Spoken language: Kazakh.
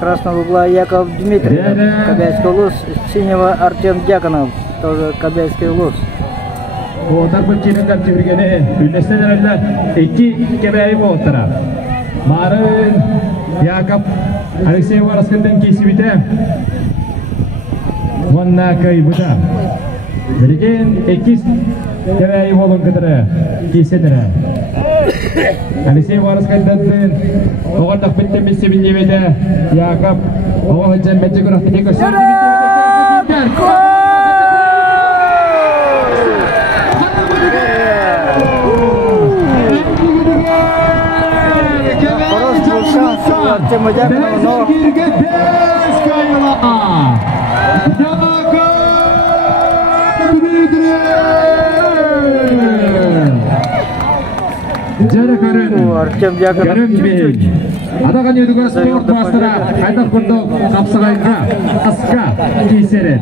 красного угла Яков Дмитрий, Кобяйский улус, синего Артем Дьяконов, тоже Кобяйский улус. Болтар бөтченіңдер түйіргені үлнестен әрілі 2 кебәйі болтыра. Марын Яков Алексей Вараскардың кейсі біті. Онна көй бұда. Бірген 2 кебәйі болын күдірі кейсенірі. Алексей Вараскардың оғандық біттен бесі білдемеді. Яков оғын жәмметі күрақтың көсі. Артема Дьяконова, но... Артем Дьяконов чуть-чуть. Адаған едігі спорт бастыра, қайдақ күрді қапсығайға, қысқа кейсерін.